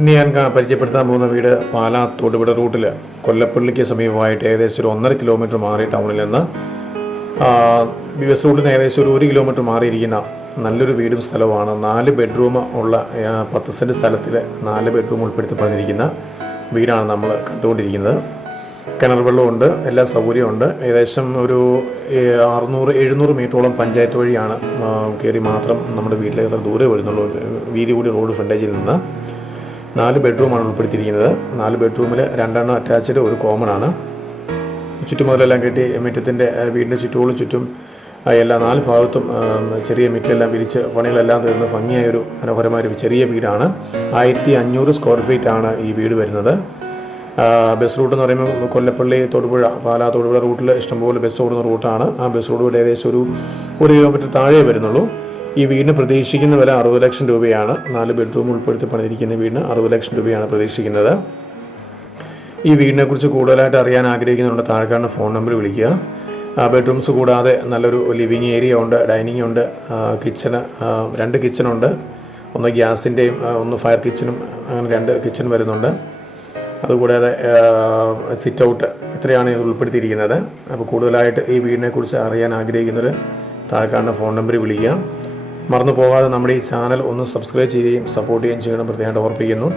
ഇനി ഞാൻ പരിചയപ്പെടുത്താൻ പോകുന്ന വീട് പാലാ തൊടുപുഴ റൂട്ടിൽ കൊല്ലപ്പള്ളിക്ക് സമീപമായിട്ട് ഏകദേശം ഒരു 1.5 കിലോമീറ്റർ മാറി ടൗണിൽ നിന്ന് ബസ് റൂട്ടിൽ നിന്ന് ഏകദേശം ഒരു 1 കിലോമീറ്റർ മാറിയിരിക്കുന്ന നല്ലൊരു വീടും സ്ഥലവുമാണ്. 4 ബെഡ്റൂം ഉള്ള 10 സെൻറ്റ് സ്ഥലത്തിൽ 4 ബെഡ്റൂം ഉൾപ്പെടുത്തി പറഞ്ഞിരിക്കുന്ന വീടാണ് നമ്മൾ കണ്ടുകൊണ്ടിരിക്കുന്നത്. കിണർ വെള്ളമുണ്ട്, എല്ലാ സൗകര്യമുണ്ട്. ഏകദേശം ഒരു 600-700 മീറ്ററോളം പഞ്ചായത്ത് വഴിയാണ് കയറി മാത്രം നമ്മുടെ വീട്ടിലേക്ക് അത്ര ദൂരെ വരുന്നുള്ളൂ. വീതി കൂടി റോഡ് ഫ്രണ്ടേജിൽ നിന്ന് 4 ബെഡ്റൂമാണ് ഉൾപ്പെടുത്തിയിരിക്കുന്നത്. 4 ബെഡ്റൂമിൽ 2 അറ്റാച്ച്ഡ്, ഒരു കോമൺ ആണ്. ചുറ്റുമുതലെല്ലാം കെട്ടി മുറ്റത്തിൻ്റെ വീടിൻ്റെ ചുറ്റും എല്ലാ 4 ഭാഗത്തും ചെറിയ മിറ്റെല്ലാം വിരിച്ച് പണികളെല്ലാം തീർന്ന് ഭംഗിയായൊരു മനോഹരമായൊരു ചെറിയ വീടാണ്. 1500 സ്ക്വയർ ഫീറ്റ് ആണ് ഈ വീട് വരുന്നത്. ബസ് റൂട്ട് എന്ന് പറയുമ്പോൾ കൊല്ലപ്പള്ളി തൊടുപുഴ പാലാ തൊടുപുഴ റൂട്ടിൽ ഇഷ്ടംപോലെ ബസ് ഓടുന്ന റൂട്ടാണ്. ആ ബസ് റോഡ് ഏകദേശം ഒരു 1 കിലോമീറ്റർ താഴെ വരുന്നുള്ളൂ. ഈ വീടിന് പ്രതീക്ഷിക്കുന്ന വില 60 ലക്ഷം രൂപയാണ്. 4 ബെഡ്റൂം ഉൾപ്പെടുത്തി പണിതിരിക്കുന്ന വീടിന് 60 ലക്ഷം രൂപയാണ് പ്രതീക്ഷിക്കുന്നത്. ഈ വീടിനെക്കുറിച്ച് കൂടുതലായിട്ട് അറിയാൻ ആഗ്രഹിക്കുന്നുണ്ട്, താഴെക്കാരുടെ ഫോൺ നമ്പർ വിളിക്കുക. ബെഡ്റൂംസ് കൂടാതെ നല്ലൊരു ലിവിങ് ഏരിയ ഉണ്ട്, ഡൈനിങ് ഉണ്ട്, കിച്ചണ് 2 കിച്ചണുണ്ട്. ഒന്ന് ഗ്യാസിൻ്റെയും ഒന്ന് ഫയർ കിച്ചണും, അങ്ങനെ 2 കിച്ചൺ വരുന്നുണ്ട്. അതുകൂടാതെ സിറ്റ് ഔട്ട്, ഇത്രയാണ് ഇത് ഉൾപ്പെടുത്തിയിരിക്കുന്നത്. അപ്പോൾ കൂടുതലായിട്ട് ഈ വീടിനെക്കുറിച്ച് അറിയാൻ ആഗ്രഹിക്കുന്നവർ താഴെക്കാരുടെ ഫോൺ നമ്പർ വിളിക്കുക. മറന്നു പോകാതെ നമ്മുടെ ഈ ചാനൽ ഒന്ന് സബ്സ്ക്രൈബ് ചെയ്യുകയും സപ്പോർട്ട് ചെയ്യുകയും ചെയ്യണം പ്രത്യേകം ഓർപ്പിക്കുന്നു.